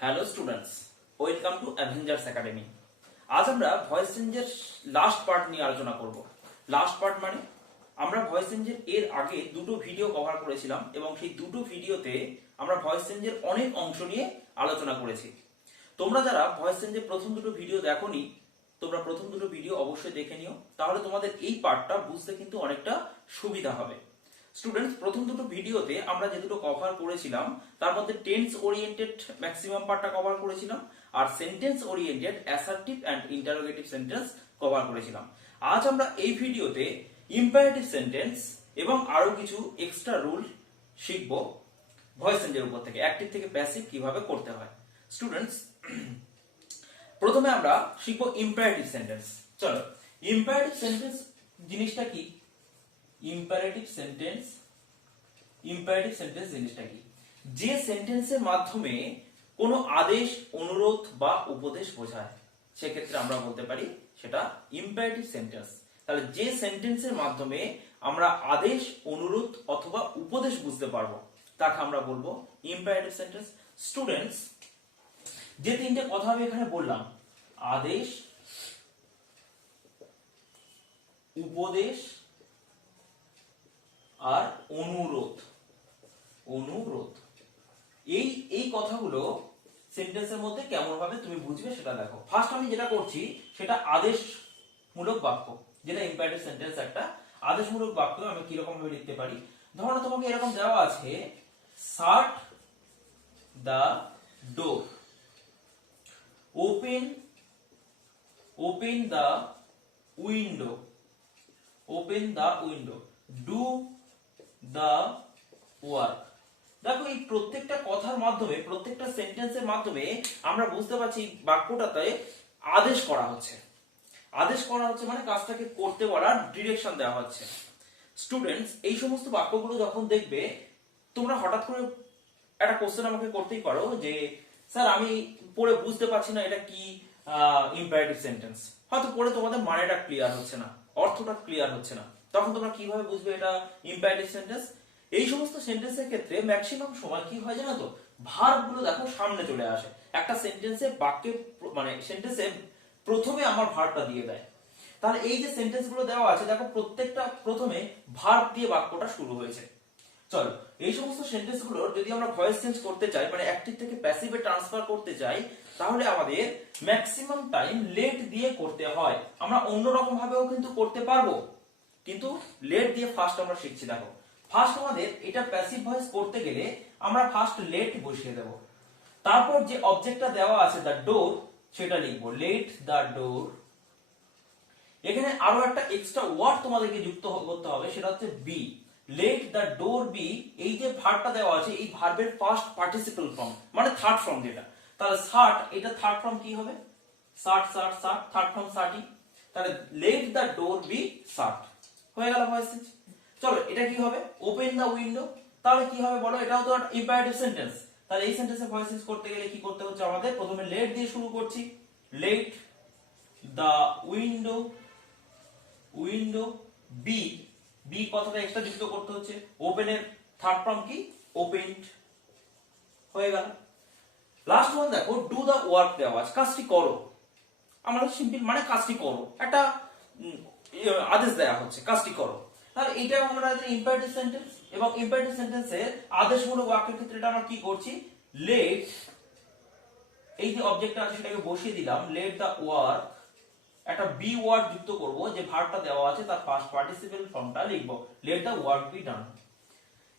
Hello students, welcome to Avengers academy. আজ আমরা voice চেঞ্জের লাস্ট পার্ট নিয়ে আলোচনা করব। লাস্ট পার্ট মানে আমরা ভয়েস চেঞ্জের এর আগে দুটো ভিডিও কভার করেছিলাম এবং সেই দুটো ভিডিওতে আমরা ভয়েস চেঞ্জের অনেক অংশ নিয়ে আলোচনা করেছি। তোমরা যারা ভয়েস চেঞ্জের প্রথম দুটো ভিডিও দেখোনি, তোমরা প্রথম দুটো ভিডিও অবশ্যই দেখে নিও, তাহলে তোমাদের এই পার্টটা বুঝতে কিন্তু অনেকটা সুবিধা হবে। স্টুডেন্টস, প্রথম দুটো ভিডিওতে আমরা যে দুটো কভার করেছিলাম তার মধ্যে টেন্স ওরিয়েন্টেড ম্যাক্সিমাম পার্টটা কভার করেছিলাম আর sentence oriented assertive and interrogative sentence cover করেছিলাম। আজ আমরা এই ভিডিওতে ইম্পারেটিভ সেন্টেন্স এবং আরো কিছু এক্সট্রা রুল শিখব ভয়েস চেঞ্জের উপর থেকে, অ্যাক্টিভ থেকে প্যাসিভ কিভাবে করতে হয়। স্টুডেন্টস, প্রথমে আমরা শিখব ইম্পারেটিভ সেন্টেন্স। চলো, ইম্পারেটিভ সেন্টেন্স জিনিসটা কি? ইম্পারেটিভ সেন্টেন্স জিনিসটা কি? যে সেন্টেন্সের মাধ্যমে কোনো আদেশ, অনুরোধ বা উপদেশ বোঝায়, সেক্ষেত্রে আমরা বলতে পারি সেটা ইম্পারেটিভ সেন্টেন্স। তাহলে যে সেন্টেন্সের মাধ্যমে আমরা আদেশ, অনুরোধ অথবা উপদেশ বুঝতে পারবো তাকে আমরা বলবো ইম্পারেটিভ সেন্টেন্স। স্টুডেন্টস, যে তিনটে কথা আমি এখানে বললাম, আদেশ, উপদেশ আর অনুরোধ, এই কথাগুলো সেন্টেন্সের মধ্যে কেমন ভাবে তুমি বুঝবে সেটা দেখো। ফার্স্ট আমি যেটা করছি সেটা আদেশমূলক বাক্য, যেটা ইম্পারেটিভ সেন্টেন্স। একটা আদেশমূলক বাক্য আমি কিরকম ভাবে লিখতে পারি? ধরো তোমাকে এরকম দেওয়া আছে, shut the door, open the window, do the work. দেখো, এই প্রত্যেকটা কথার মাধ্যমে, প্রত্যেকটা সেন্টেন্সের মাধ্যমে আমরা বুঝতে পারছি বাক্যটাতে আদেশ করা হচ্ছে। মানে কাজটাকে করতে বলার ডিরেকশন দেওয়া হচ্ছে। স্টুডেন্টস, এই সমস্ত বাক্যগুলো যখন দেখবে, তোমরা হঠাৎ করে একটা কোশ্চেন আমাকে করতেই পারো যে স্যার আমি পড়ে বুঝতে পারছি না এটা কি ইম্পারেটিভ সেন্টেন্স। হয়তো পড়ে তোমাদের মানেটা ক্লিয়ার হচ্ছে না, অর্থটা ক্লিয়ার হচ্ছে না, তখন তোমরা কিভাবে বুঝবে এটা ইম্পারেটিভ সেন্টেন্স? এই সমস্ত সেন্টেন্সের ক্ষেত্রে ম্যাক্সিমাম সময় কি হয় জানো তো, ভার্ব গুলো দেখো সামনে চলে আসে। একটা সেন্টেন্সে বাক্যে মানে সেন্টেন্সে প্রথমে আমার ভার্বটা দিয়ে দেয়। তাহলে এই যে সেন্টেন্স গুলো দেওয়া আছে, দেখো প্রত্যেকটা প্রথমে ভার্ব দিয়ে বাক্যটা শুরু হয়েছে। চলো, এই সমস্ত সেন্টেন্স গুলোর যদি আমরা ভয়েস চেঞ্জ করতে চাই, মানে অ্যাক্টিভ থেকে প্যাসিভে ট্রান্সফার করতে চাই, তাহলে আমাদের ম্যাক্সিমাম টাইম লেট দিয়ে করতে হয়। আমরা অন্যরকম ভাবেও কিন্তু করতে পারবো, কিন্তু লেট দিয়ে ফার্স্ট আমরা শিখছি। দেখো, ফার্স্ট আমাদের এটা প্যাসিভ ভয়েস করতে গেলে আমরা ফার্স্ট লেট বসিয়ে দেব, তারপর যে অবজেক্টটা দেওয়া আছে দ্য ডোর, সেটা লিখবো লেট দ্য ডোর। এখানে আরো একটা এক্সট্রা ওয়ার্ড তোমাদেরকে যুক্ত করতে হবে, সেটা হচ্ছে be. Let the door be, এই যে ভার্বটা দেওয়া আছে, এই ভার্বের ফার্স্ট পার্টিসিপল ফর্ম মানে থার্ড ফর্ম যেটা, তাহলে শার্ট, এটা থার্ড ফর্ম কি হবে? শার্ট, থার্ড ফর্ম শার্টি। তাহলে let the door be shut, হয়ে গেল ভয়েস চেঞ্জ। চলো, এটা কি হবে? Open the window. তাহলে কি হবে বলো? এটাও তো একটা ইম্পারেটিভ সেন্টেন্স। তাহলে এই সেন্টেন্সে ভয়েস চেঞ্জ করতে গেলে কি করতে হচ্ছে আমাদের? প্রথমে লেট দিয়ে শুরু করছি, লেট দ্য উইন্ডো বি, কথাটা এক্সট্রা যুক্ত করতে হচ্ছে। ওপেন এর থার্ড ফর্ম কি? ওপেনড, হয়ে গেল। লাস্ট ওয়ান দেখো, ডু দা ওয়ার্ক দেওয়া আছে, কাজটি করো। আমরা সিম্পল মানে কাজটি করো, একটা আদেশ দেওয়া হচ্ছে, কাজটি করো। তাহলে এইটাও আমরা ইম্পারেটিভ সেন্টেন্স, এবং ইম্পারেটিভ সেন্টেন্সের আদেশমূলক বাক্যের ক্ষেত্রে এটা আমরা কি করছি? লেট, এই যে অবজেক্টটা আছে সেটাকে বসিয়ে দিলাম, লেট দা ওয়ার্ক, একটা বি ওয়ার্ড যুক্ত করব, যে ভার্বটা দেওয়া আছে তার ফার্স্ট পার্টিসিপল ফর্মটা লিখব, let the work be done.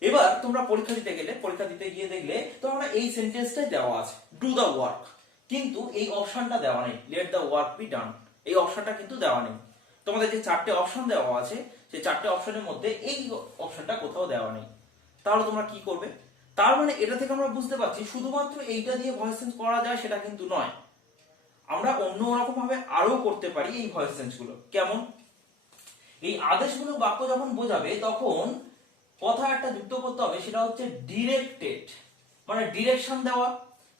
এবার তোমরা পরীক্ষা দিতে গিয়ে দেখলে তোমরা এই সেন্টেন্সটাই দেওয়া আছে, ডু দা ওয়ার্ক, কিন্তু এই অপশনটা দেওয়া নেই, let the work be done, এই অপশনটা কিন্তু দেওয়া নেই। তোমাদের যে চারটে অপশন দেওয়া আছে, সেই চারটে অপশনের মধ্যে এই অপশনটা কোথাও দেওয়া নেই। তাহলে তোমরা কি করবে? তার মানে এটা থেকে আমরা বুঝতে পারছি শুধুমাত্র এইটা দিয়ে ভয়েস চেঞ্জ করা যায় সেটা কিন্তু নয়, আমরা অন্য রকম ভাবে আরো করতে পারি এই ভয়েস চেঞ্জ গুলো। কেমন? এই আদেশমূলক বাক্য যখন বোঝাবে তখন কথা একটা যুক্ত করতে হবে, সেটা হচ্ছে ডিরেক্টেড, মানে ডিরেকশন দেওয়া,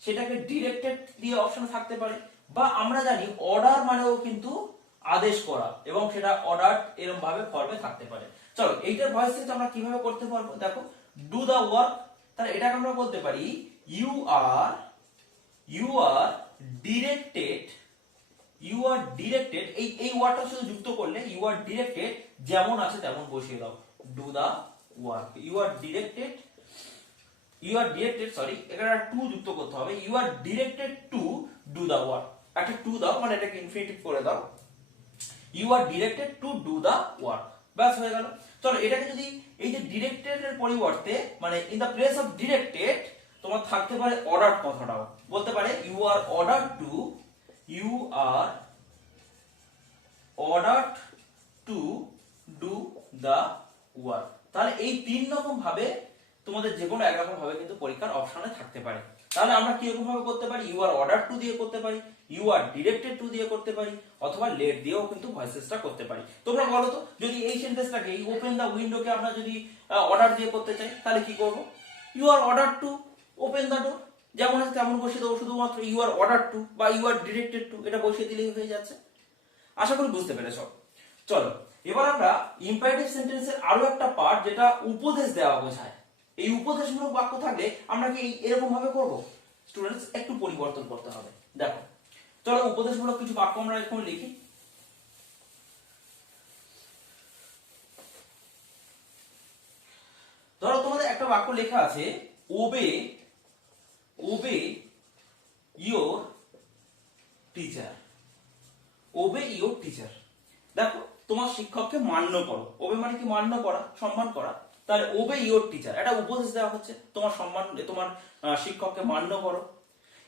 সেটাকে ডিরেক্টেড দিয়ে অপশন থাকতে পারে, বা আমরা জানি অর্ডার মানেও কিন্তু আদেশ করা, এবং সেটা অর্ডার এরকম ভাবে ফর্মে থাকতে পারে। চলো, এইটার ভয়েস চেঞ্জ আমরা কিভাবে করতে পারবো? দেখো, ডু দা ওয়ার্ক, তাহলে এটাকে আমরা বলতে পারি ইউ আর ডিরেক্টেড এই ওয়ার্ডটা শুধু যুক্ত করলে ইউ আর ডিরেক্টেড যেমন আছে তেমন বসিয়ে দাও, do the work. You are directed sorry, এখানে একটা টু যুক্ত করতে হবে। You are directed to do the work, একটা টু দাও মানে এটাকে ইনফিনিটিভ করে দাও। You are directed to do the work, ব্যাস হয়ে গেল। চলো এটাকে যদি এই যে ডিরেক্টেড এর পরিবর্তে মানে in the place of directed তোমার থাকতে পারে অর্ডার কথাটাও বলতে পারে, you are order to do the work. তাহলে এই তিন রকম ভাবে তোমাদের যে কোনো একরকম ভাবে কিন্তু পরীক্ষার অপশনে থাকতে পারে। তাহলে আমরা কি রকম ভাবে করতে পারি, ইউ আর অর্ডার টু দিয়ে করতে পারি, ইউ আর ডিরেক্টেড টু দিয়ে করতে পারি, অথবা লেট দিয়েও কিন্তু ভয়েসেসটা করতে পারি। তোমরা বলো তো, যদি এই সেন্টেন্সটাকে এই ওপেন দা উইন্ডোকে আমরা যদি অর্ডার দিয়ে করতে চাই তাহলে কি করব, you are order to open the door যেমন আছে তেমন বসিয়ে দেবো, শুধুমাত্র ইউ আর অর্ডার টু বা ইউ আর ডিরেক্টেড টু এটা বসিয়ে দিলেই হয়ে যাচ্ছে। আশা করি বুঝতে পেরেছো। চলো এবার আমরা ইম্পারেটিভ সেন্টেন্সের আরো একটা পার্ট যেটা উপদেশ দেওয়া বোঝায়। এই উপদেশমূলক বাক্য থাকলে আমরা কি এরকম ভাবে করব? স্টুডেন্টস একটু পরিবর্তন করতে হবে। দেখো চলো উপদেশমূলক কিছু বাক্য আমরা এখন লিখি। ধরো তোমাদের একটা বাক্য লেখা আছে, obey your teacher. Obey your teacher, দেখো তোমার শিক্ষককে মান্য করো। ওবে মানে কি মান্য করা, সম্মান করা। তাহলে ওবে ইয়োর টিচার, এটা উপদেশ দেওয়া হচ্ছে তোমার সম্মান, তোমার শিক্ষককে মান্য করো।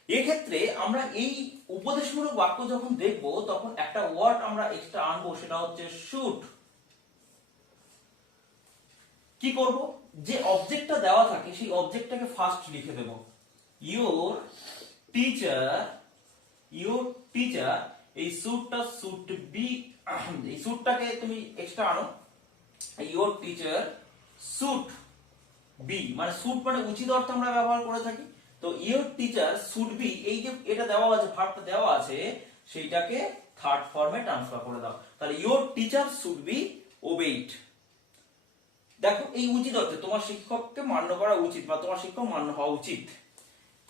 এক্ষেত্রে আমরা এই উপদেশমূলক বাক্য যখন দেখব তখন একটা ওয়ার্ড আমরা এক্সট্রা আনবো, সেটা হচ্ছে শুড। কি করব, যে অবজেক্টটা দেওয়া থাকে সেই অবজেক্টটাকে ফার্স্ট লিখে দেব। ইয়োর টিচার, এই শুডটা শুড বি, এই শুডটাকে তুমি এক্সট্রা আনো। ইয়োর টিচার শুড বি, মানে শুড মানে উচিত অর্থে আমরা ব্যবহার করে থাকি। তো ইয়োর টিচার শুড বি, এই যে এটা দেওয়া আছে, ভার্বটা দেওয়া আছে, সেইটাকে থার্ড ফর্মে ট্রান্সফার করে দাও। তাহলে ইয়োর টিচার শুড বি ওবেইড। দেখো এই উচিত অর্থে তোমার শিক্ষককে মান্য করা উচিত বা তোমার শিক্ষক মান্য হওয়া উচিত।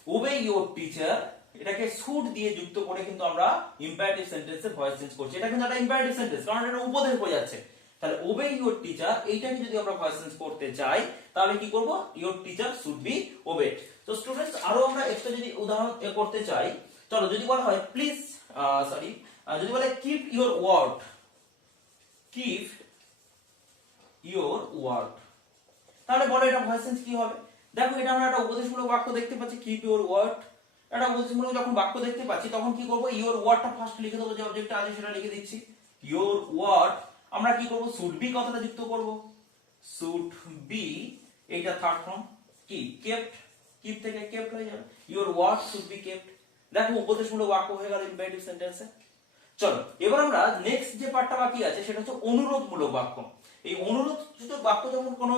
ওবে ইয়োর টিচার, এটাকে শুড দিয়ে যুক্ত করে কিন্তু আমরা ইম্পারেটিভ সেন্টেন্সে ভয়েস চেঞ্জ করছি। এটা কিন্তু একটা ইম্পারেটিভ সেন্টেন্স, কারণ এটা উপদেশ বোঝাচ্ছে। তাহলে ওবে ইয়োর টিচার এইটাকে যদি আমরা ভয়েস চেঞ্জ করতে চাই তাহলে কি করব, your teacher should be obeyed. তো স্টুডেন্টস আরো আমরা এক্সট্রা যদি উদাহরণ করতে চাই, চলো যদি বলা হয় প্লিজ যদি বলে keep your word, keep your word, তাহলে বলো এটা ভয়েস চেঞ্জ কি হবে। দেখো এটা আমরা একটা উপদেশমূলক বাক্য দেখতে পাচ্ছি, কিপ ইয়োর ওয়ার্ড। একটা উপদেশমূলক যখন বাক্য দেখতে পাচ্ছি তখন কি করব, ইয়োর ওয়ার্ডটা ফার্স্ট লিখে দেবো, যে অবজেক্টটা আছে সেটা লিখে দিচ্ছি। ইয়োর ওয়ার্ড, আমরা কি করব, শুড বি কথাটা যুক্ত করব, শুড বি, এইটা থার্ড ফর্ম কি কেপ্ট, কিপ থেকে কেপ্ট হয়ে যাবে, your word should be kept. দেখো উপদেশমূলক বাক্য হয়ে গেল ইম্পারেটিভ সেন্টেন্সে। চলো এবার আমরা নেক্সট যে পার্টটা বাকি আছে সেটা হচ্ছে অনুরোধমূলক বাক্য। এই অনুরোধসূচক বাক্য যখন কোনো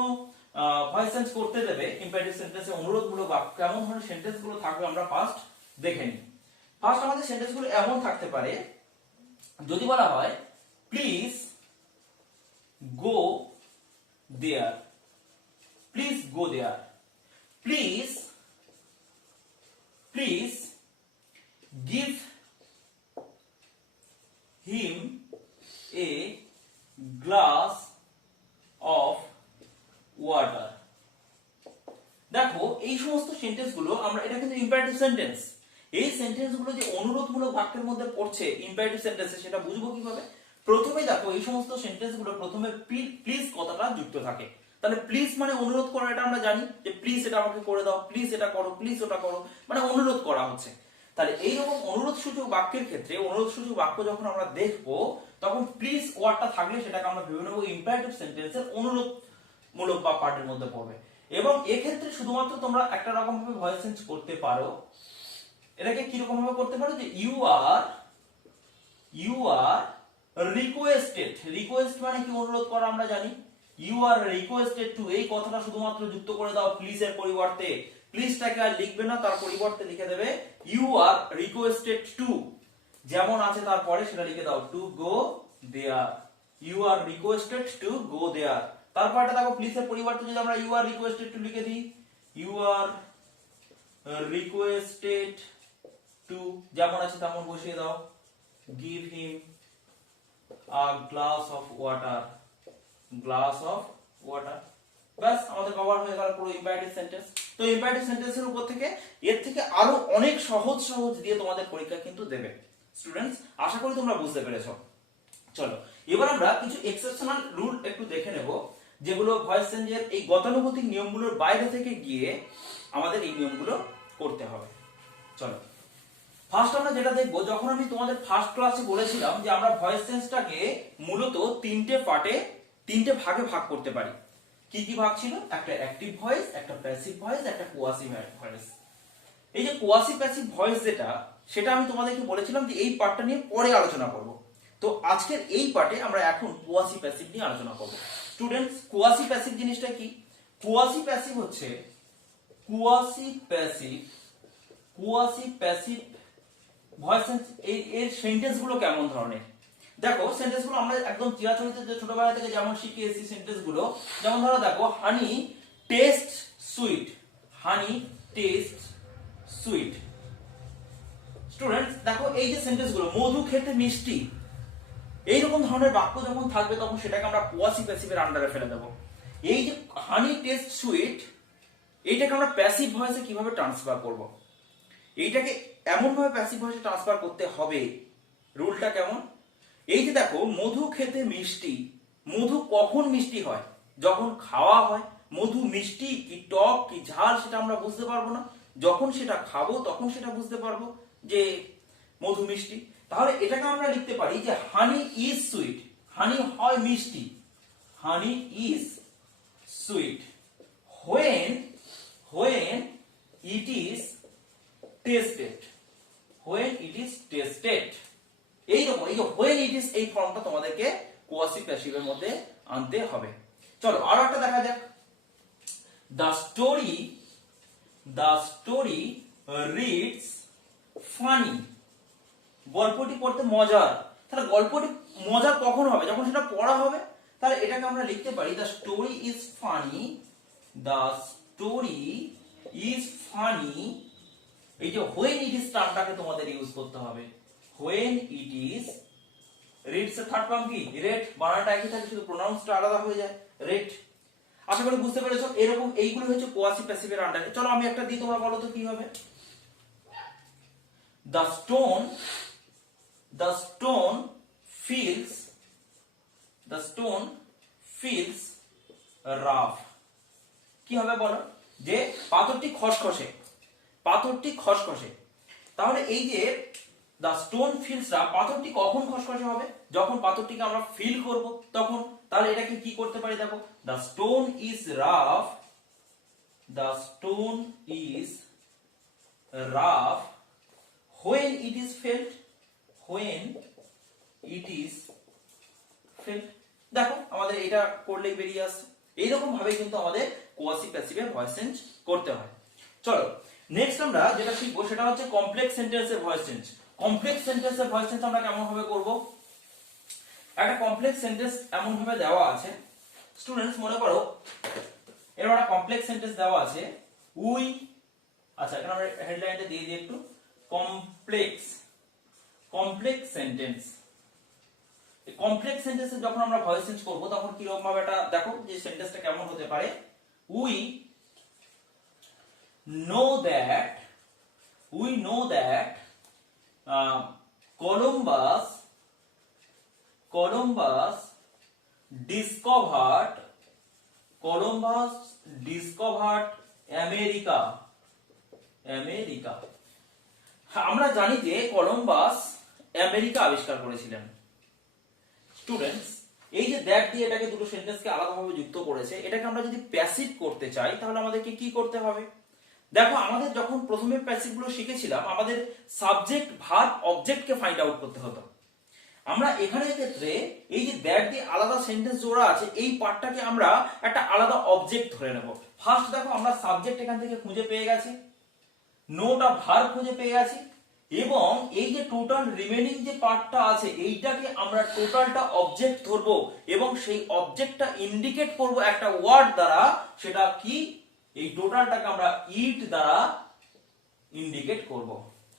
ভয়েস চেঞ্জ করতে দেবে ইম্পারেটিভ সেন্টেন্সে, অনুরোধমূলক বাক্য কেমন ধরনের সেন্টেন্স গুলো থাকবে আমরা ফার্স্ট দেখে নিই। ফার্স্ট আমাদের সেন্টেন্স গুলো এমন থাকতে পারে, যদি বলা হয় please go there, please go there, please give him a glass of water। দেখো এই সমস্ত সেন্টেন্স গুলো আমরা, এটা কিন্তু ইম্পারেটিভ সেন্টেন্স। এই সেন্টেন্স গুলো যে অনুরোধমূলক বাক্যের মধ্যে পড়ছে ইম্পারেটিভ সেন্টেন্সে, সেটা বুঝবো কিভাবে। প্রথমে দেখো এই সমস্ত সেন্টেন্স গুলো প্রথমে প্লিজ কথাটা যুক্ত থাকে। তাহলে প্লিজ মানে অনুরোধ করা, এটা আমরা জানি যে প্লিজ এটা আমাকে করে দাও, প্লিজ এটা করো, প্লিজ ওটা করো, মানে অনুরোধ করা হচ্ছে। তাহলে এইরকম অনুরোধ সূচক বাক্যের ক্ষেত্রে, অনুরোধ সূচক বাক্য যখন আমরা দেখবো তখন প্লিজ ওয়ার্ডটা থাকলে সেটাকে আমরা ভেবে নেবো ইম্পারেটিভ সেন্টেন্সের অনুরোধমূলক বা পার্টের মধ্যে পড়বে। এবং এক্ষেত্রে শুধুমাত্র তোমরা একটা রকম ভাবে ভয়েস চেঞ্জ করতে পারো। এটাকে কি রকম ভাবে করতে পারো, যে ইউ আর রিকোয়েস্টেড, রিকোয়েস্ট মানে কি অনুরোধ করা আমরা জানি। ইউ আর রিকোয়েস্টেড টু, এই কথাটা শুধুমাত্র যুক্ত করে দাও প্লিজ এর পরিবর্তে। প্লিজটাকে আর লিখবে না, তার পরিবর্তে লিখে দেবে ইউ আর রিকোয়েস্টেড টু, যেমন আছে তারপরে সেটা লিখে দাও, to go there. You are requested to go there, তারপরটা দেখো প্লিজ এর পরিবর্তে যদি আমরা ইউ আর রিকোয়েস্টেড টু লিখে দিই, ইউ আর রিকোয়েস্টেড টু যেমন আছে তেমন বসিয়ে দাও, give him a glass of water, glass of water. ব্যাস আমাদের কভার হয়ে গেল পুরো ইম্পারেটিভ সেন্টেন্স। তো ইম্পারেটিভ সেন্টেন্সের উপর থেকে এর থেকে আরো অনেক সহজ সহজ দিয়ে তোমাদের পরীক্ষা কিন্তু দেবে স্টুডেন্টস, আশা করি তোমরা বুঝতে পেরেছো। চলো এবার আমরা কিছু এক্সেপশনাল রুল একটু দেখে নেব, যেগুলো ভয়েস চেঞ্জের এই গতানুগতিক নিয়মগুলোর বাইরে থেকে গিয়ে আমাদের এই নিয়মগুলো করতে হবে। চলো ফার্স্ট আমরা যেটা দেখবো, যখন আমি তোমাদের ফার্স্ট ক্লাসে বলেছিলাম যে আমরা ভয়েস চেঞ্জটাকে মূলত তিনটে পার্টে, তিনটে ভাগে ভাগ করতে পারি। কি কি ভাগ ছিল? একটা অ্যাক্টিভ ভয়েস, একটা প্যাসিভ ভয়েস, একটা কোয়াসি ভয়েস। এই যে কোয়াসি প্যাসিভ ভয়েস যেটা, সেটা আমি তোমাদেরকে বলেছিলাম যে এই পার্টটা নিয়ে পরে আলোচনা করব। তো আজকের এই পার্টে আমরা এখন কোয়াসি প্যাসিভ নিয়ে আলোচনা করব। স্টুডেন্টস কোয়াসি প্যাসিভ জিনিসটা কি? কোয়াসি প্যাসিভ হচ্ছে কোয়াসি প্যাসিভ ভয়েস চেঞ্জ। এর সেন্টেন্স গুলো কেমন ধরনের? দেখো সেন্টেন্স গুলো আমরা একদম চিরাচরিত যে ছোটবেলা থেকে যেমন শিখে এসেছি সেন্টেন্স গুলো, যেমন ধরো দেখো honey taste sweet, honey taste sweet. Students দেখো এই যে সেন্টেন্স গুলো, মধু খেতে মিষ্টি, এইরকম ধরনের বাক্য যখন থাকবে তখন সেটাকে আমরা কোয়াসি প্যাসিভের আন্ডারে ফেলে দেবো। এই যে হানি টেস্ট সুইট, এইটাকে আমরা প্যাসিভ ভয়েসে কিভাবে ট্রান্সফার করব? এইটাকে এমন ভাবে প্যাসিভ ভয়েসে ট্রান্সফার করতে হবে। রুলটা কেমন? এই যে দেখো মধু খেতে মিষ্টি, মধু কখন মিষ্টি হয়? যখন খাওয়া হয়। মধু মিষ্টি কি টক কি ঝাল সেটা আমরা বুঝতে পারবো না, যখন সেটা খাবো তখন সেটা বুঝতে পারবো যে মধু মিষ্টি। তাহলে এটাকে আমরা লিখতে পারি যে হানি ইজ সুইট, হানি হয় মিষ্টি, হানি is sweet when it is tasted, when it is tasted। এইরকম এই যে when it is এই ফর্মটা তোমাদেরকে কোয়াসি প্যাসিভের মধ্যে আনতে হবে। চলো আরো একটা দেখা যাক। the story reads funny, গল্পটি পড়তে মজার। তাহলে গল্পটি মজার কখন হবে? যখন সেটা পড়া হবে। তাহলে এটাকে আমরা লিখতে পারি the story is funny, the story is funny। এই যে when it is টার্মটাকে তোমাদের ইউজ করতে হবে। when it is reads এর থার্ড ফর্ম কি? রেড। বানানটা একই থাকে, শুধু প্রোনাউন্সটা আলাদা হয়ে যায়, রেড। আশা করি বুঝতে পেরেছো। এরকম এইগুলো হচ্ছে কোয়াসি প্যাসিভের আন্ডারে। চলো আমি একটা দিই, তোমরা বলো তো কি হবে। the stone feels rough। কি হবে বলো? যে পাথরটি খসখসে, পাথরটি খসখসে। তাহলে এই যে the stone feels rough, পাথরটি কখন খসখসে হবে? যখন পাথরটিকে আমরা ফিল করব তখন। তাহলে এটাকে কি করতে পারি দেখো, the stone is rough, the stone is rough when it is felt, when it is felt। দেখো আমাদের এটা করলেই বেরিয়ে আসছে। এইরকম ভাবে কিন্তু আমাদের কোয়াসি প্যাসিভের ভয়েস চেঞ্জ করতে হয়। চলো নেক্সট আমরা যেটা শিখবো সেটা হচ্ছে কমপ্লেক্স সেন্টেন্সের ভয়েস চেঞ্জ। কমপ্লেক্স সেন্টেন্সের ভয়েস চেঞ্জ আমরা কেমন ভাবে করব? একটা কমপ্লেক্স সেন্টেন্স এমন ভাবে দেওয়া আছে স্টুডেন্টস, মনে করো এর একটা কমপ্লেক্স সেন্টেন্স দেওয়া আছে উই, আচ্ছা এখানে আমরা হেডলাইনটা দিয়ে দিই একটু, কমপ্লেক্স সেন্টেন্স। এই কমপ্লেক্স সেন্টেন্সে যখন আমরা ভয়েস চেঞ্জ করব তখন কি রকম ভাবে এটা দেখো যে সেন্টেন্সটা কেমন হতে পারে। We know that Columbus discovered America. আমরা জানি যে কলম্বাস আমেরিকা আবিষ্কার করেছিলেন। স্টুডেন্টস এই যে দ্যাট দিয়ে এটাকে দুটো সেন্টেন্সকে আলাদাভাবে যুক্ত করেছে, এটাকে আমরা যদি প্যাসিভ করতে চাই তাহলে আমাদেরকে কি করতে হবে? দেখো আমাদের যখন প্রথমে প্যাসিভ গুলো শিখেছিলাম আমাদের সাবজেক্ট ভার্ব অবজেক্টকে ফাইন্ড আউট করতে হতো। আমরা এখানে ক্ষেত্রে এই যে দ্যাট দিয়ে আলাদা সেন্টেন্স জোড়া আছে এই পার্টটাকে আমরা একটা আলাদা অবজেক্ট ধরে নেব। ফার্স্ট দেখো আমরা সাবজেক্ট এখান থেকে খুঁজে পেয়ে গেছি, নোটা ভার্ব খুঁজে পেয়ে গেছি, এবং এই যে টোটাল রিমেনিং যে পার্টটা আছে এইটাকে আমরা টোটালটা অবজেক্ট ধরবো এবং সেই অবজেক্টটা ইন্ডিকেট করব একটা ওয়ার্ড দ্বারা। সেটা কি? এই টোটালটাকে আমরা ইট দ্বারা ইন্ডিকেট করব।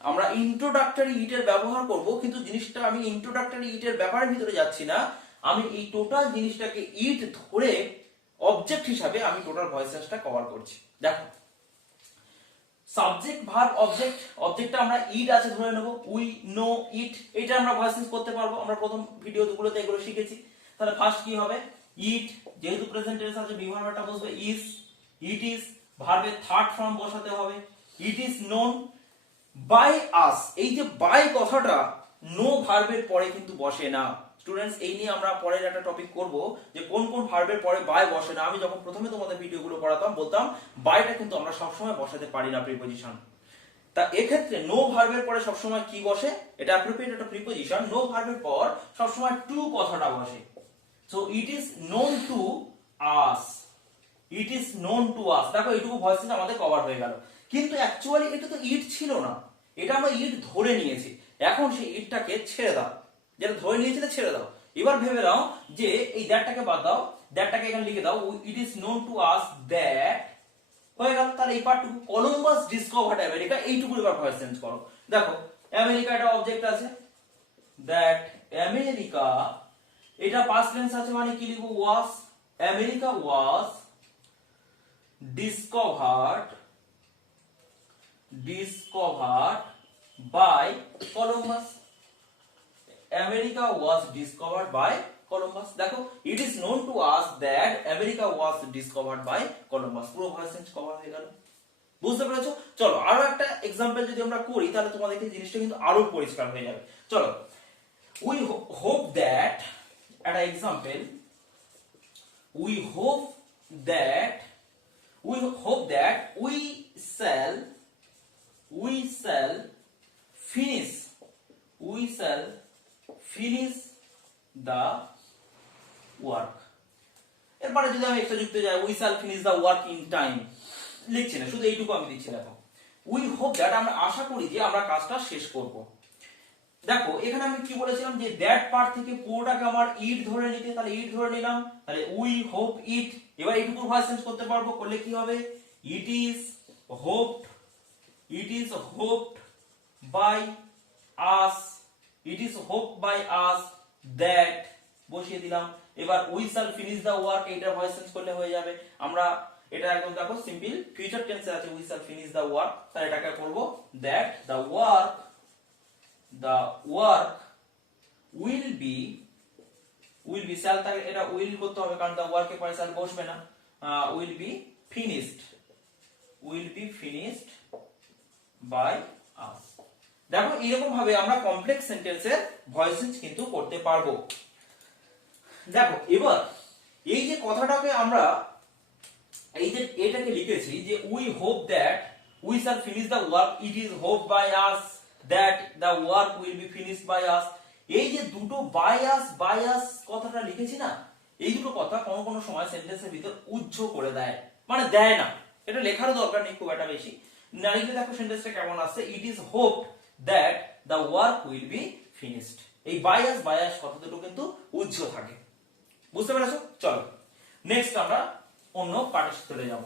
আমরা ইন্ট্রোডাক্টরি ইটের ব্যবহার করব, কিন্তু জিনিসটা আমি ইন্ট্রোডাক্টরি ইটের ব্যাপারের ভিতরে যাচ্ছি না, আমি এই টোটাল জিনিসটাকে ইট ধরে অবজেক্ট হিসাবে আমি টোটাল ভয়েস চেঞ্জটা কভার করছি। দেখো সাবজেক্ট ভার্ব অবজেক্ট, অবজেক্টটা আমরা ইট আছে ধরে নেব, উই নো ইট, এটা আমরা ভয়েস চেঞ্জ করতে পারবো, আমরা প্রথম ভিডিওগুলোতে এগুলো শিখেছি। তাহলে ফার্স্ট কি হবে, ইট যেহেতু প্রেজেন্ট টেন্স আছে বি ভার্বটা বসবে ইজ, ইট ইজ ভার্বের থার্ড ফর্ম বসাতে হবে, it is known by us. এই যে বাই কথাটা নো ভার্বের পরে কিন্তু বসে না স্টুডেন্টস, এই নিয়ে আমরা পরের একটা টপিক করব যে কোন কোন ভার্বের পরে বাই বসে না। আমি যখন প্রথমে তোমাদের ভিডিওগুলো পড়াতাম বলতাম বাইটা কিন্তু আমরা সবসময় বসাতে পারি না প্রিপোজিশন। তা এক্ষেত্রে নো ভার্বের পরে সবসময় কি বসে, এটা অ্যাপ্রোপ্রিয়েট একটা প্রিপোজিশন, নো ভার্বের পর সবসময় টু কথাটা বসে। So it is known to us, it is known to us. দেখো এইটুকু ভয়েস চেঞ্জ আমাদের কভার হয়ে গেল, কিন্তু অ্যাকচুয়ালি এটা তো ইট ছিল না, এটা আমরা ইট ধরে নিয়েছি। এখন সেই ইটটাকে ছেড়ে দাও, যেটা ধরে নিয়েছিলে ছেড়ে দাও। এবার ভেবে নাও যে এই দ্যাটটাকে বাদ দাও, দ্যাটটাকে এখানে লিখে দাও, ইট is known to us that, হয়ে গেল। তাহলে এই পার্টটুকু কলম্বাস ডিসকভার্ড আমেরিকা, এইটুকু এবার ভয়েস চেঞ্জ করো। দেখো আমেরিকা একটা অবজেক্ট আছে, দ্যাট আমেরিকা, এটা পাস্ট টেন্স আছে মানে কি লিখবো, was, America was discovered by Columbus, America was discovered by Columbus। দেখো it is known to us that America was discovered by Columbus, পুরো ভয়েস চেঞ্জ কভার হয়ে গেল। বুঝতে পেরেছো? চলো আরো একটা एग्जांपल যদি আমরা করি তাহলে তোমাদেরকে জিনিসটা কিন্তু আরো পরিষ্কার হয়ে যাবে। চলো we hope that, একটা example, we hope that we shall finish the work। এরপরে যদি আমি একটা যুক্ত যাই, we shall finish the work in time, লিখছি না, শুধু এইটুকু আমি দিচ্ছি। দেখো we hope that, আমরা আশা করি যে আমরা কাজটা শেষ করব। দেখো এখানে আমি কি বলেছিলাম যে দ্যাট পার্ট থেকে পুরোটাকে আমার ইট ধরে নিতে, তাহলে ইট ধরে নিলাম, তাহলে উই হোপ ইট। এবার এইটুকু ভয়েস চেঞ্জ করতে পারবো, করলে কি হবে, it is hoped by us, it is hoped by us that, বসিয়ে দিলাম। এবার we shall finish the work, এইটা ভয়েস চেঞ্জ করলে হয়ে যাবে। আমরা এটা একদম দেখো সিম্পল ফিউচার টেন্সে আছে, we shall finish the work, তাহলে এটাকে করব that the work will be shall, তাকে এটা will করতে হবে কারণ the work এর পরে shall বসবে না, will be finished by us। দেখো এরকম ভাবে আমরা কমপ্লেক্স সেন্টেন্সের ভয়েস চেঞ্জ কিন্তু করতে পারবো। দেখো এবার এই যে কথাটাকে আমরা এই যে এটাকে লিখেছি যে we hope that we shall finish the work, it is hoped by us that the work will be finished by us। এই যে দুটো by us কথাটা লিখেছি না, এই দুটো কথা কোন কোন সময় সেন্টেন্সের ভিতর উজ্জ করে দেয়, মানে দেয় না, এটা লেখারও দরকার নেই খুব একটা বেশি। না লিখলে দেখো সেন্টেন্সটা কেমন আসছে, it is hoped that the work will be finished। এই by us কথা দুটো কিন্তু উজ্জ থাকে। বুঝতে পেরেছো? চলো নেক্সট আমরা অন্য পার্টে চলে যাব।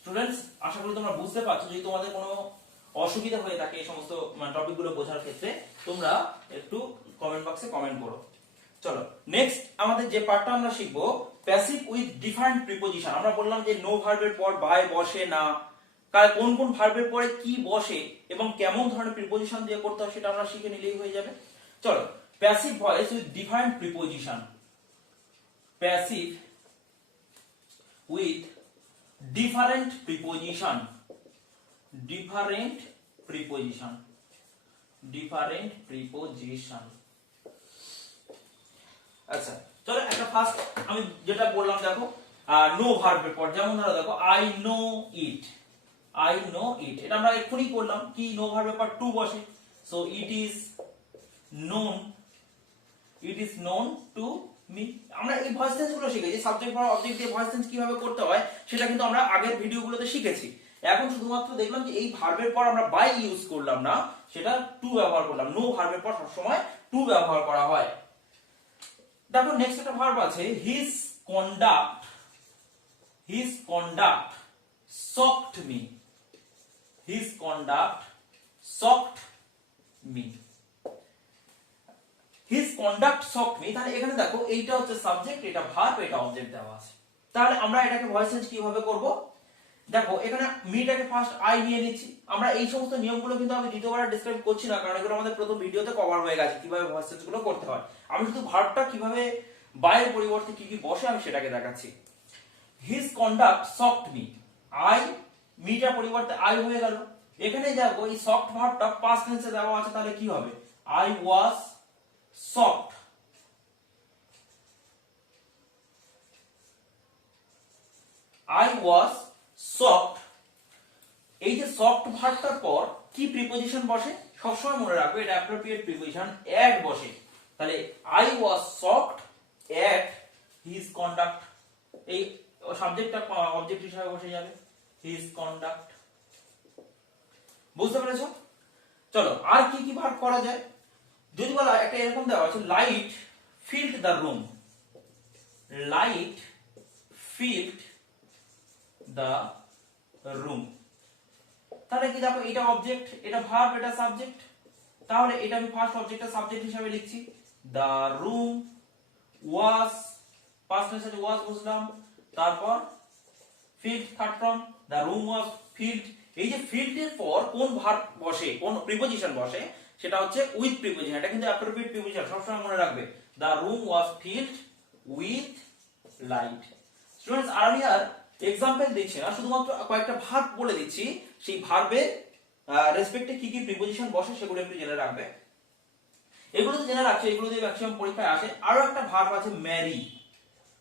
স্টুডেন্টস আশা করি তোমরা বুঝতে পারছো। যদি তোমাদের কোনো অসুবিধা হয়ে থাকে এই সমস্ত টপিকগুলো বোঝার ক্ষেত্রে তোমরা একটু কমেন্ট বক্সে কমেন্ট করো। চলো নেক্সট আমাদের যে পার্টটা আমরা শিখবো প্যাসিভ উইথ ডিফারেন্ট প্রিপোজিশন। আমরা বললাম যে নো ভার্বের পর বাই বসে না, কার কোন কোন ভার্বের পরে কি বসে এবং কেমন ধরনের প্রিপোজিশন দিয়ে করতে হয় সেটা আমরা শিখে নিলেই হয়ে যাবে। চলো passive voice with different preposition, passive with different preposition, আচ্ছা চলো একটা ফার্স্ট আমি যেটা বললাম দেখো নো ভার্বের পর, যেমন ধরো দেখো আই নো ইট, এটা আমরা এক্ষুনি করলাম কি নো ভার্বের পর টু বসে, so it is known to me. আমরা এই ভয়েস চেঞ্জ গুলো শিখেছি, সাবজেক্ট ভার্ব অবজেক্ট দিয়ে ভয়েস চেঞ্জ কিভাবে করতে হয় সেটা কিন্তু আমরা আগের ভিডিওগুলোতে শিখেছি। এখন শুধুমাত্র দেখলাম যে এই ভার্বের পর আমরা বাই ইউজ করলাম না, সেটা টু ব্যবহার করলাম। নো ভার্বের পর সবসময় টু ব্যবহার করা হয়। দেখো নেক্সট একটা ভার্ব আছে his conduct shocked me. His conduct shocked me. His conduct shocked me, তাহলে এখানে দেখো এইটা হচ্ছে সাবজেক্ট, এটা ভার্ব, এটা অবজেক্ট দেওয়া আছে। তাহলে আমরা এটাকে ভয়েস চেঞ্জ কিভাবে করব? দেখো এখানে মিটাকে ফার্স্ট আই নিয়ে নিচ্ছি। আমরা এই সমস্ত নিয়মগুলো কিন্তু আমি দ্বিতীয়বার ডেসক্রাইব করছি না, কারণ এগুলো আমাদের প্রথম ভিডিওতে কভার হয়ে গেছে কিভাবে ভয়েস চেঞ্জ গুলো করতে হয়। আমি শুধু ভার্বটা কিভাবে বাইয়ের পরিবর্তে কি কি বসে আমি সেটাকে দেখাচ্ছি। His conduct shocked me, I মিটার পরিবর্তে আই হয়ে গেল। এখানে দেখো এই শকড ভার্বটা পাস্ট টেন্সে দেওয়া আছে, তাহলে কি হবে? I was shocked. I was shocked। এই যে শকড ভার্বটার পর কি প্রিপজিশন বসে সবসময় মনে রাখবে, এটা অ্যাপ্রোপ্রিয়েট প্রিপজিশন এট বসে। তাহলে I was shocked at his conduct, এই সাবজেক্টটা অবজেক্ট হিসেবে বসে যাবে his conduct। বুঝতে পেরেছো? চলো আর কি কি ভার্ব করা যায়। যদি বলা একটা এরকম দেওয়া আছে, light field the room, light field the room, তাহলে কি দেখো এটা অবজেক্ট, এটা ভার্ব, এটা সাবজেক্ট। তাহলে এটা আমি ফার্স্ট অবজেক্টটা সাবজেক্ট হিসেবে লিখছি, দ্য রুম ওয়াজ, পাস্ট টেন্সে ওয়াজ বুঝলাম, তারপর field third form, the room was field. এই যে ফিল্ড এর পর কোন ভার্ব বসে, কোন প্রিপজিশন বসে, সেটা হচ্ছে উইথ প্রিপজিশন। এটা কিন্তু অ্যাপ্রোপ্রিয়েট প্রিপজিশন, সবসময় মনে রাখবে। The room was filled with light. Students আমি আর এক্সাম্পল দিচ্ছি না, শুধুমাত্র কয়েকটা ভার্ব বলে দিচ্ছি, সেই ভার্বের রেসপেক্টে কি কি প্রিপজিশন বসে সেগুলো একটু জেনে রাখবে। এগুলো তো জেনে রাখছো, এগুলো দিয়ে ম্যাক্সিমাম পরীক্ষায় আসে। আরো একটা ভার্ব আছে ম্যারি,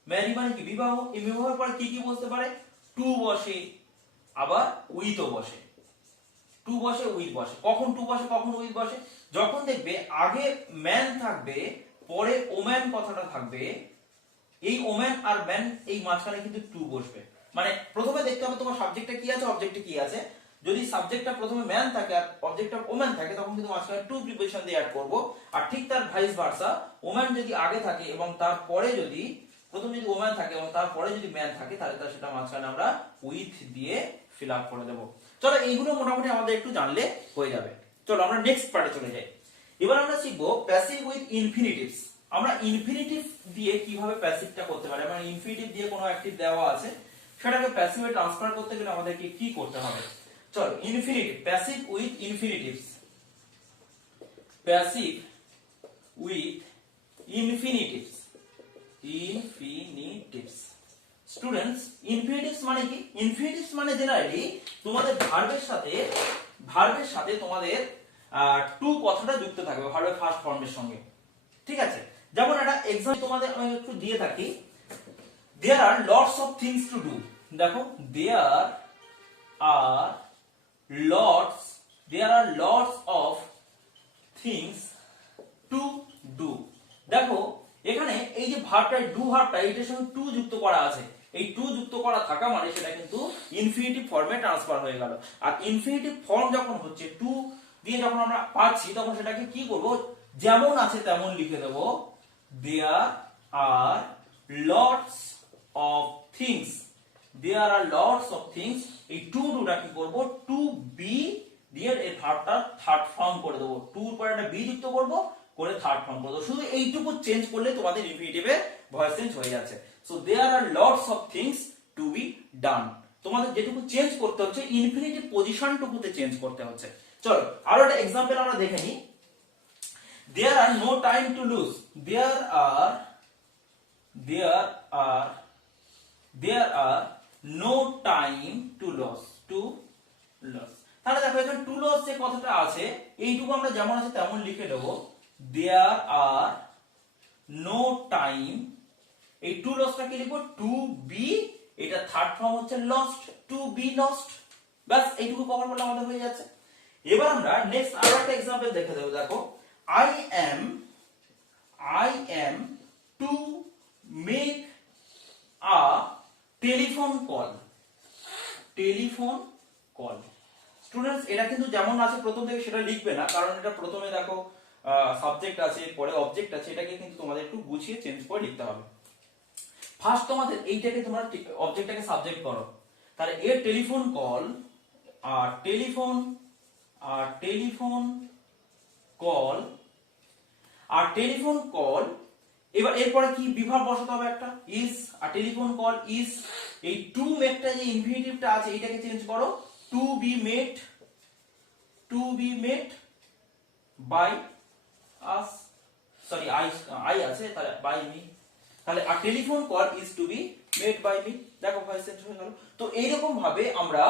ম্যারি মানে কি বিবাহ। এই বিবাহের পরে কি কি বসতে পারে? টু বসে, আবার উইথও বসে। টু বসে, উইথ বসে। কখন টু বসে, কখন উইথ বসে? যখন দেখবে আগে ম্যান থাকবে, পরে ওম্যান কথাটা থাকবে, এই ওম্যান আর ম্যান এই মাঝখানে কিন্তু টু বসবে। মানে প্রথমে দেখতে হবে তোমার সাবজেক্টটা কি আছে, অবজেক্টে কি আছে। যদি সাবজেক্টটা প্রথমে ম্যান থাকে আর অবজেক্টটা ওম্যান থাকে, তখন কিন্তু মাঝখানে টু প্রিপজিশন দিয়ে অ্যাড করব। আর ঠিক তার ভাইস ভার্সা, ওম্যান যদি আগে থাকে এবং তারপরে যদি প্রথম যদি ওম্যান থাকে এবং তারপরে যদি ম্যান থাকে, তাহলে সেটা মাঝখানে আমরা উইথ দিয়ে ফিল আপ করে দেব। চলো এইগুলো মোটামুটি আমাদের একটু জানলে হয়ে যাবে। চলো আমরা নেক্সট পার্টে চলে যাই। এবার আমরা শিখবো প্যাসিভ উইথ ইনফিনিটিভস। আমরা ইনফিনিটিভ দিয়ে কিভাবে প্যাসিভটা করতে পারি। আমরা ইনফিনিটিভ দিয়ে কোনো অ্যাক্টিভ দেওয়া আছে, সেটাকে প্যাসিভে ট্রান্সফার করতে গেলে আমাদেরকে কি করতে হবে। চলো infinitive, passive with infinitives, passive with infinitives, infinitives. Students infinitives মানে কি? ইনফিনিটিভস মানে জেনারেলি তোমাদের ভার্বের সাথে তোমাদের টু কথাটা যুক্ত থাকবে ভার্বের ফার্স্ট ফর্মের সঙ্গে, ঠিক আছে? যেমন একটা এক্সাম্পল তোমাদের আমি একটু দিয়ে থাকি, there are lots of things to do। দেখো there are lots of things to do। দেখো এখানে এই যে ভার্বটা, ডু ভার্বটা, এটার সঙ্গে টু যুক্ত করা আছে। এই টু যুক্ত করা থাকা মানে সেটা কিন্তু ইনফিনিটিভ ফর্মে ট্রান্সফার হয়ে গেল। আর ইনফিনিটিভ ফর্ম যখন হচ্ছে, টু দিয়ে যখন আমরা পাচ্ছি, তখন সেটাকে কি করব? যেমন আছে তেমন লিখে দেব, there are lots of things, there are lots of things। এই টু ডুটা কি করব? টু বি দিয়ে এই ভার্বটা থার্ড ফর্ম করে দেব, টুর পরে একটা বি যুক্ত করব, করে থার্ড ফর্ম করে দেব। শুধু এইটুকু চেঞ্জ করলে তোমাদের ইনফিনিটিভের ভয়েস চেঞ্জ হয়ে যাচ্ছে। So there are lots of things to be done। তোমাদের যেটুকু চেঞ্জ করতে হচ্ছে ইনফিনিটিভ পজিশনটুকুতে চেঞ্জ করতে হচ্ছে। চলো আরো একটা एग्जांपल আমরা দেখে নিই। there are no time to lose, there are no time to lose, তাহলে দেখো এখানে টু লস যে কথাটা আছে, এইটুকু আমরা যেমন আছে তেমন লিখে দেব, there are no time। এই টু লসটা কি লিখবো? টু বি, এটা থার্ড ফর্ম হচ্ছে লস্ট, টু বি লস্ট। বাস এইটুকু কভার করলে আমাদের হয়ে যাচ্ছে। এবার আমরা নেক্সট আরো একটা एग्जांपल দেখে দেব। দেখো I am to make a telephone call, students এটা কিন্তু যেমন আছে প্রথম থেকে সেটা লিখবে না, কারণ এটা প্রথমে দেখো সাবজেক্ট আছে, পরে অবজেক্ট আছে, এটাকে কিন্তু তোমাদের একটু গুছিয়ে চেঞ্জ করে লিখতে হবে। ফার্স্ট তোমাদের এইটাকে তোমরা অবজেক্টটাকে সাবজেক্ট করো, তাহলে a telephone call telephone call এবার এরপরে কি বিভাগ বসাতে হবে একটা ইজ টেলিফোন কল ইজ এই টু মেটটা যে ইনফিনিটিভটা আছে এটাকে চেঞ্জ করো to be met by us sorry I আছে তাহলে বাই মি তাহলে telephone call is to be made by me দেখো ভয়েস চেঞ্জ হয়ে গেল তো এইরকম ভাবে আমরা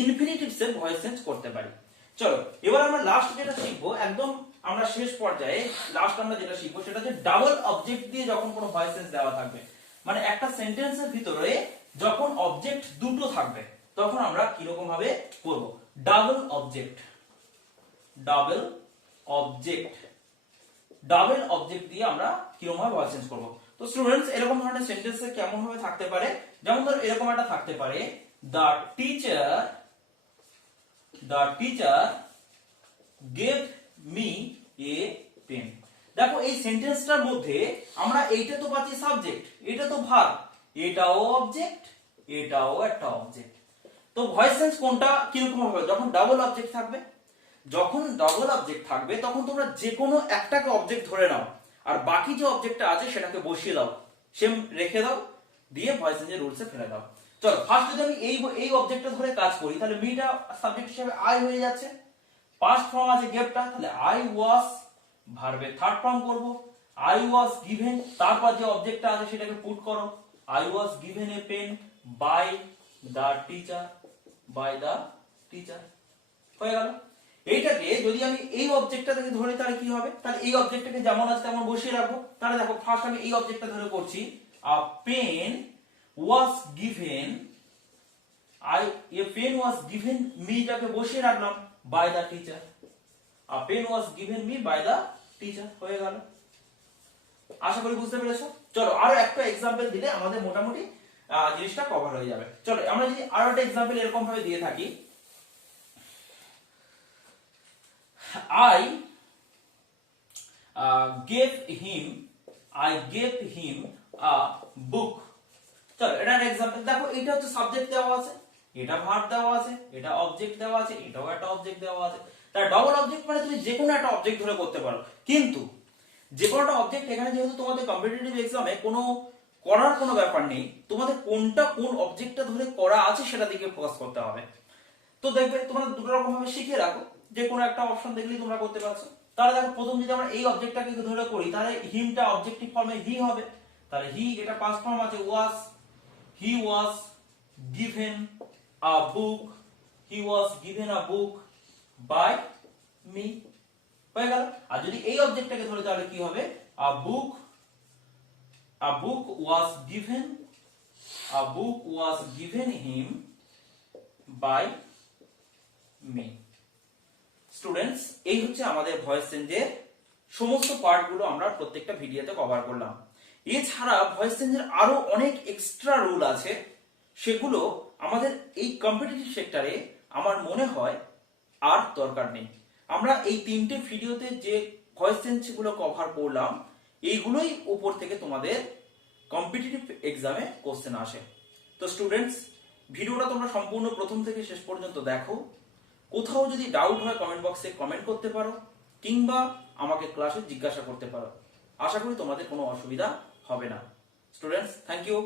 ইনফিনিটিভস এর ভয়েস চেঞ্জ করতে পারি চলো এবার আমরা লাস্ট যেটা শিখবো একদম আমরা শেষ পর্যায়ে লাস্ট আমরা যেটা শিখবো সেটা হচ্ছে ডাবল অবজেক্ট দিয়ে যখন কোনো ভয়েস চেঞ্জ দেওয়া থাকবে মানে একটা সেন্টেন্সের ভিতরে যখন অবজেক্ট দুটো থাকবে তখন আমরা কি রকম ভাবে করব ডাবল অবজেক্ট দিয়ে আমরা কিরকম ভাবে ভয়েস চেঞ্জ করব তো স্টুডেন্টস এরকম ধরনের সেন্টেন্সে কেমন ভাবে থাকতে পারে যেমন ধর এরকম একটা থাকতে পারে the teacher gave me a pen দেখো এই সেন্টেন্সটার মধ্যে আমরা এইটা তো পাচ্ছি সাবজেক্ট এটা তো ভার্ব এটাও অবজেক্ট এটাও একটা অবজেক্ট তো ভয়েস চেঞ্জ কোনটা কিরকম হবে যখন ডাবল অবজেক্ট থাকবে তখন তোমরা যে কোনো একটাকে অবজেক্ট ধরে নাও আর বাকি যে অবজেক্টটা আছে সেটাকে বসিয়ে দাও সেম রেখে দাও দিয়ে ভয়েস চেঞ্জের রুলসে ফেলে দাও চলো ফার্স্ট যদি আমি এই অবজেক্টটা ধরে কাজ করি তাহলে মিটা সাবজেক্ট হিসেবে আই হয়ে যাচ্ছে পাস্ট ফর্ম আছে গেভটা তাহলে আই ওয়াজ ভার্বের থার্ড ফর্ম করব আই ওয়াজ গিভেন তারপর যে অবজেক্টটা আছে সেটাকে পুট করো I was given a pen by the teacher হয়ে গেল এইটাকে যদি আমি এই অবজেক্টটা থেকে ধরে তাহলে কি হবে তাহলে এই অবজেক্টটাকে যেমন আছে তেমন বসিয়ে রাখবো তাহলে দেখো ফার্স্ট আমি এই অবজেক্টটা ধরে করছি a pen was given a pen was given me টাকে বসিয়ে রাখলাম by the teacher a pen was given me by the teacher হয়ে গেল আশা করি বুঝতে পেরেছো চলো আরো একটা एग्जांपल দিলে আমাদের মোটামুটি জিনিসটা কভার হয়ে যাবে চলো আমরা যদি আরো একটা एग्जांपल এরকম ভাবে দিয়ে থাকি I gave him a book চলো এটার एग्जांपल দেখো এটা হচ্ছে সাবজেক্ট দেওয়া আছে এটা ভার্ব দেওয়া আছে এটা অবজেক্ট দেওয়া আছে এটাও একটা অবজেক্ট দেওয়া আছে তার ডাবল অবজেক্ট মানে তুমি যে কোনো একটা অবজেক্ট ধরে করতে পারো কিন্তু যে কোনো একটা অবজেক্ট এখানে যেহেতু তোমাদের কম্পিটিটিভ এক্সামে করার কোনো ব্যাপার নেই তোমাদের কোনটা কোন অবজেক্টটা ধরে করা আছে সেটা দিকে ফোকাস করতে হবে তো দেখবে তোমরা দুটো রকম ভাবে শিখে রাখো যে কোনো একটা অপশন দেখলেই তোমরা করতে পারছো তাহলে দেখো প্রথম যদি আমরা এই অবজেক্টটাকে ধরে করি তাহলে হিমটা অবজেক্টিভ ফর্মে হি হবে তাহলে হি এটা পাস্ট ফর্ম আছে ওয়াজ he was given a book by me হয়ে গেল আর যদি এই অবজেক্টটাকে ধরে তাহলে কি হবে a book was given him by me students এই হচ্ছে আমাদের ভয়েস চেঞ্জের সমস্ত পার্টগুলো আমরা প্রত্যেকটা ভিডিওতে কভার করলাম এছাড়া ভয়েস চেঞ্জের আরো অনেক এক্সট্রা রুল আছে সেগুলো আমাদের এই কম্পিটিটিভ সেক্টরে আমার মনে হয় আর দরকার নেই আমরা এই তিনটে ভিডিওতে যে ভয়েস চেঞ্জ গুলো কভার করলাম এইগুলোই উপর থেকে তোমাদের কম্পিটিটিভ এক্সামে কোশ্চেন আসে তো স্টুডেন্টস ভিডিওটা তোমরা সম্পূর্ণ প্রথম থেকে শেষ পর্যন্ত দেখো কোথাও যদি ডাউট হয় কমেন্ট বক্সে কমেন্ট করতে পারো কিংবা আমাকে ক্লাসে জিজ্ঞাসা করতে পারো আশা করি তোমাদের কোনো অসুবিধা হবে না স্টুডেন্টস থ্যাংক ইউ